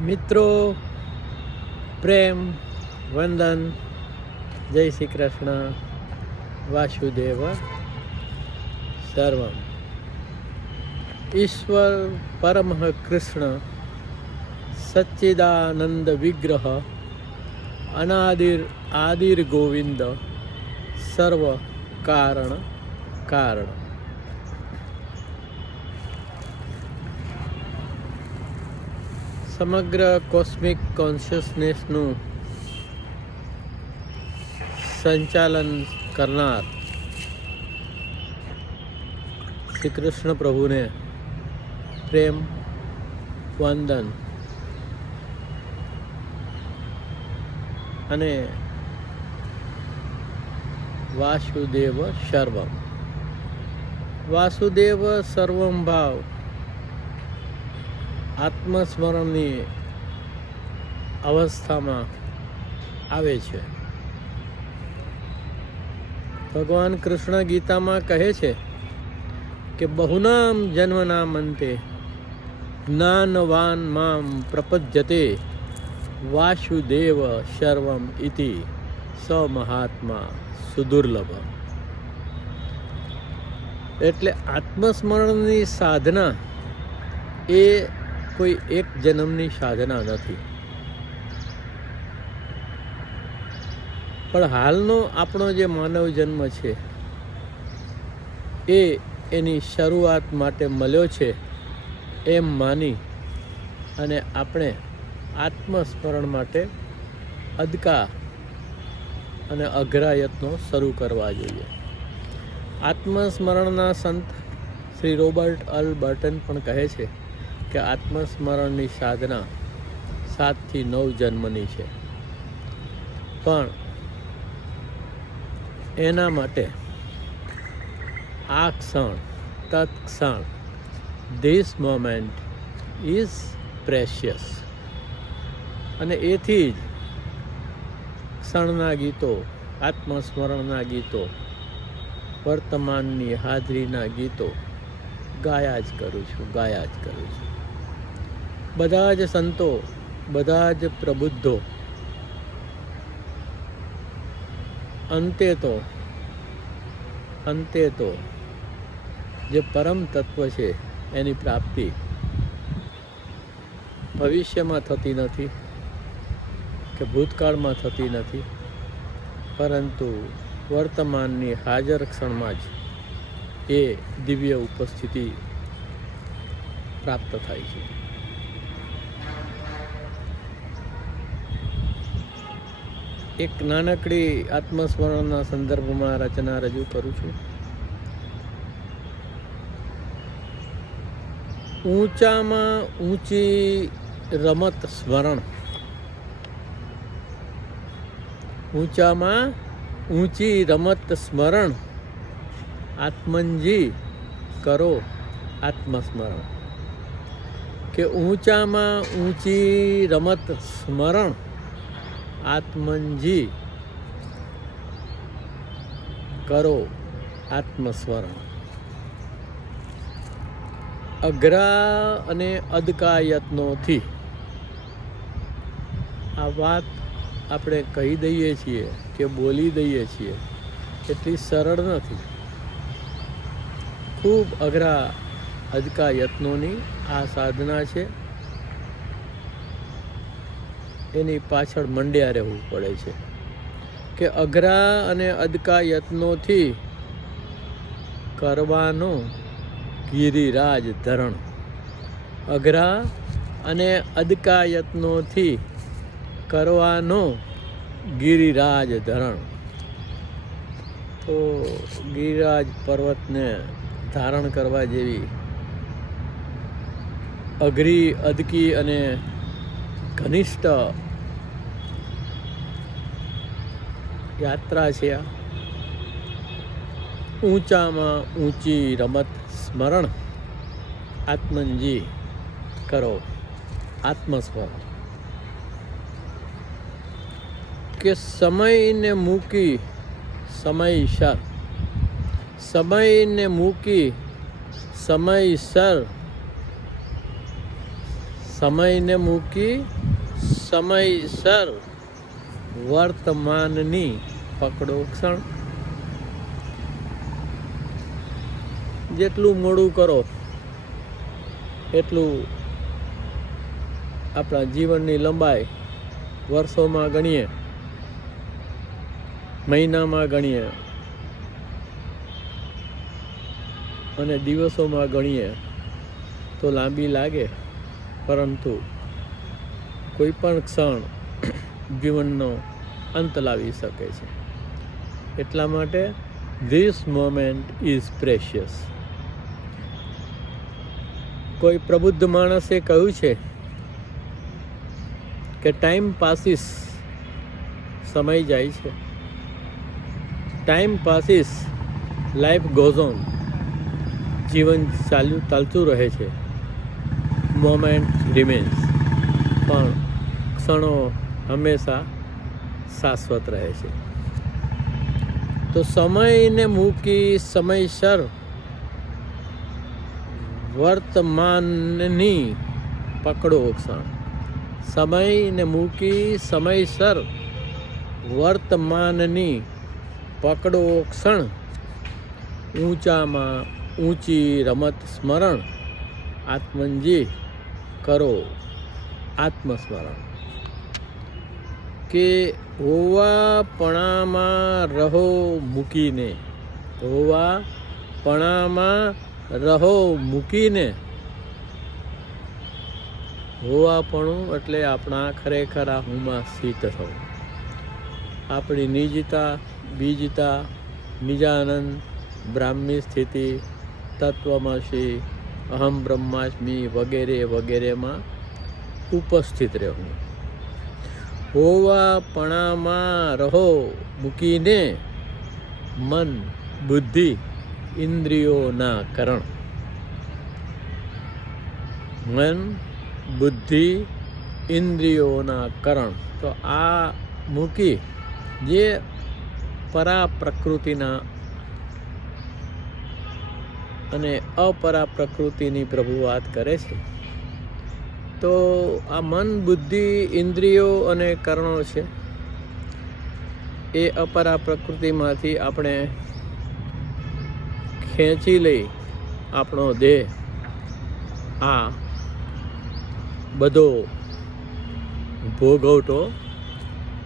મિત્રો, પ્રેમ, વંદન, જય શ્રી કૃષ્ણ, વાસુદેવ સર્વમ. ઈશ્વર પરમઃ કૃષ્ણ સચ્ચિદાનંદ વિગ્રહ અનાદિર આદિર ગોવિંદ સર્વ કારણ કારણ. સમગ્ર કોસ્મિક કોન્શિયસનેસનું સંચાલન કરનાર શ્રી કૃષ્ણ પ્રભુને પ્રેમ વંદન અને વાસુદેવ સર્વમ. વાસુદેવ સર્વમ ભાવ આત્મસ્મરણની અવસ્થામાં આવે છે. ભગવાન કૃષ્ણ ગીતામાં કહે છે કે બહુનામ જન્મનામ અંતે જ્ઞાનવાન મામ પ્રપદ્યતે વાસુદેવ સર્વમ ઇતિ સ મહાત્મા સુદુર્લભ. એટલે આત્મસ્મરણની સાધના એ કોઈ એક જન્મની સાધના નથી, પણ હાલનો આપણો જે માનવ જન્મ છે એ એની શરૂઆત માટે મળ્યો છે એમ માની અને આપણે આત્મસ્મરણ માટે અદકા અને અઘરા યત્નો શરૂ કરવા જોઈએ. આત્મસ્મરણના સંત શ્રી રોબર્ટ અલ બર્ટન પણ કહે છે કે આત્મસ્મરણની સાધના 7 થી 9 જન્મની છે, પણ એના માટે આ ક્ષણ તત્ક્ષણ ધીસ મોમેન્ટ ઇઝ પ્રેશિયસ. અને એથી જ ક્ષણના ગીતો, આત્મસ્મરણના ગીતો, વર્તમાનની હાજરીના ગીતો ગાયા જ કરું છું. બધા જ સંતો, બધા જ પ્રબુદ્ધો અંતે તો જે પરમ તત્વ છે એની પ્રાપ્તિ ભવિષ્યમાં થતી નથી કે ભૂતકાળમાં થતી નથી, પરંતુ વર્તમાનની હાજર ક્ષણમાં જ એ દિવ્ય ઉપસ્થિતિ પ્રાપ્ત થાય છે. એક નાનકડી આત્મસ્મરણના સંદર્ભમાં રચના રજૂ કરું છું. ઊંચામાં ઊંચી રમત સ્મરણ. ઊંચામાં ઊંચી રમત સ્મરણ, આત્મનજી કરો આત્મસ્મરણ. કે ઊંચામાં ઊંચી રમત સ્મરણ, આત્મનજી કરો આત્મસ્મરણ. અઘરા અને અદકા યત્નોથી આ વાત આપણે કહી દઈએ છીએ કે બોલી દઈએ છીએ એટલી સરળ નથી. ખૂબ અઘરા અદકા યત્નોની આ સાધના છે. એની પાછળ મંડ્યા રહેવું પડે છે કે અઘરા અને અદકા યત્નોથી કરવાનો ગિરિરાજ ધરણ. અઘરા અને અદકા યત્નોથી કરવાનો ગિરિરાજ ધરણ. તો ગિરિરાજ પર્વતને ધારણ કરવા જેવી અઘરી, અદકી અને ઘનિષ્ઠ યાત્રા છે આ. ઊંચામાં ઊંચી રમત સ્મરણ, આત્મનજી કરો આત્મસ્મરણ. કે સમયને મૂકી સમયસર, સમયને મૂકી સમયસર સમયને મૂકી સમયસર વર્તમાનની પકડો ક્ષણ. જેટલું મોડું કરો એટલું આપણા જીવનની લંબાઈ વર્ષોમાં ગણીએ, મહિનામાં ગણીએ અને દિવસોમાં ગણીએ તો લાંબી લાગે, પરંતુ કોઈ પણ ક્ષણ જીવનનો અંત લાવી શકે છે. એટલા માટે ધીસ મોમેન્ટ ઇઝ પ્રેશિયસ. કોઈ પ્રબુદ્ધ માણસે કહ્યું છે કે ટાઈમ પાસીસ, સમય જાય છે. Time passes, life goes on, જીવન ચાલતું રહે છે. મોમેન્ટ રિમેન્સ, પણ ક્ષણો હંમેશા શાશ્વત રહે છે. તો સમયને મૂકી સમયસર વર્તમાનની પકડો ક્ષણ. સમયને મૂકી સમયસર વર્તમાનની પકડો ક્ષણ. ઊંચામાં ઊંચી રમત સ્મરણ. આત્મનજી કરો આત્મસ્મરણ. કે હોવાપણામાં રહો મૂકીને, હોવાપણામાં રહો મૂકીને. હોવાપણું એટલે આપણા ખરેખર આ હુંમાં સ્થિત થવું. આપણી નિજતા, બીજતા, નિજાનંદ, બ્રાહ્મી સ્થિતિ, તત્વમસી, અહમ બ્રહ્માસ્મિ વગેરે વગેરેમાં ઉપસ્થિત રહેવું. હોવાપણામાં રહો મૂકીને મન, બુદ્ધિ, ઇન્દ્રિયોના કરણ. મન, બુદ્ધિ, ઇન્દ્રિયોના કરણ. તો આ મૂકી જે પરા પ્રકૃતિના અને અપરા પ્રકૃતિની પ્રભુ વાત કરે છે. તો આ મન, બુદ્ધિ, ઇન્દ્રિયો અને કરણો છે એ અપરા પ્રકૃતિમાંથી આપણે ખેંચી લઈ આપણો દેહ આ બધો ભોગવટો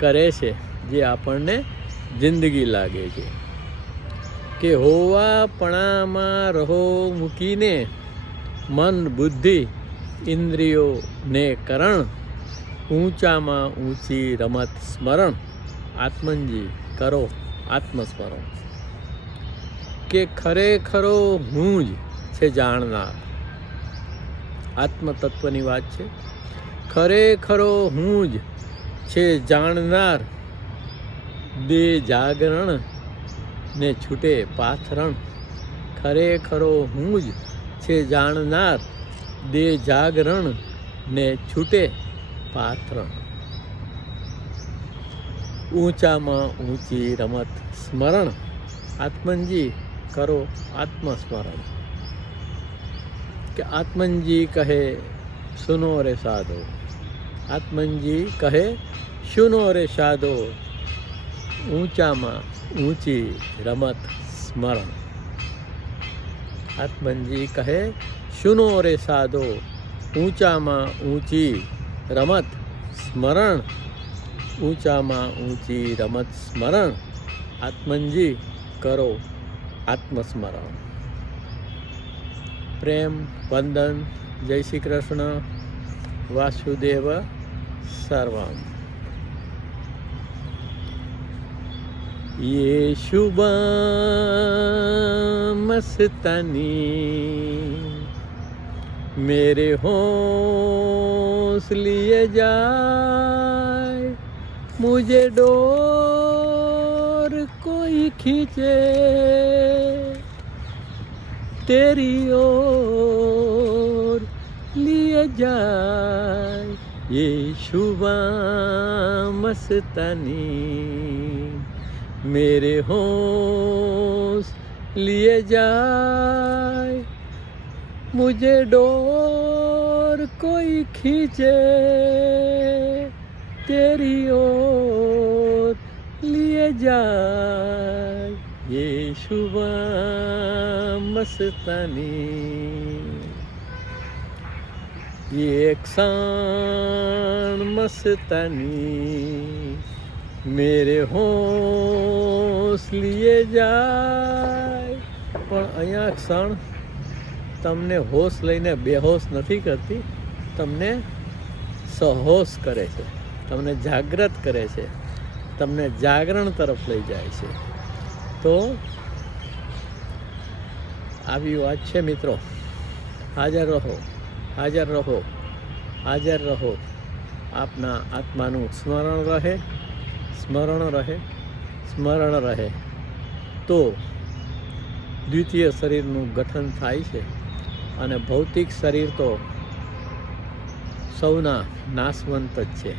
કરે છે, જે આપણને જિંદગી લાગે છે. કે હોવાપણામાં રહો મૂકીને મન, બુદ્ધિ, ઇન્દ્રિયો ને કરણ. ઊંચામાં ઊંચી રમત સ્મરણ. આત્મનજી કરો આત્મસ્મરણ. કે ખરેખરો હું જ છે જાણનાર. આત્મતત્વની વાત છે. ખરેખરો હું જ છે જાણનાર. દે જાગરણ ને છૂટે પાથરણ. ખરેખરો હું જ છે જાણનાર. દે જાગરણ ને છૂટે પાથરણ. ઊંચામાં ઊંચી રમત સ્મરણ. આત્મનજી કરો આત્મસ્મરણ. કે આત્મનજી કહે સુનો રે સાધો. આત્મનજી કહે સુનો રે સાધો. ઊંચામાં ઊંચી રમત સ્મરણ. આત્મનજી કહે સુનો રે સાધો. ઊંચામાં ઊંચી રમત સ્મરણ. ઊંચામાં ઊંચી રમત સ્મરણ. આત્મનજી કરો આત્મસ્મરણ. પ્રેમ, વંદન, જય શ્રી કૃષ્ણ. વાસુદેવ સર્વમ. ये शुबा मस्तानी मेरे होश लिए जाए. मुझे डोर कोई खींचे तेरी ओर लिए जाए. ये शुबा मस्तानी मेरे होश लिए जाए. मुझे डोर कोई खींचे तेरी ओर लिए जाए ये शुभ मस्तानी, ये एक क्षण मस्तानी मेरे होश लिए જાય. પણ અહીંયા ક્ષણ તમને હોશ લઈને બેહોશ નથી કરતી, તમને સહોશ કરે છે, તમને જાગૃત કરે છે, તમને જાગરણ તરફ લઈ જાય છે. તો આવી વાત છે મિત્રો. હાજર રહો, હાજર રહો, હાજર રહો. આપના આત્માનું સ્મરણ રહે, સ્મરણ રહે, સ્મરણ રહે તો દ્વિતીય શરીરનું ગઠન થાય છે. અને ભૌતિક શરીર તો સૌના નાશવંત જ છે.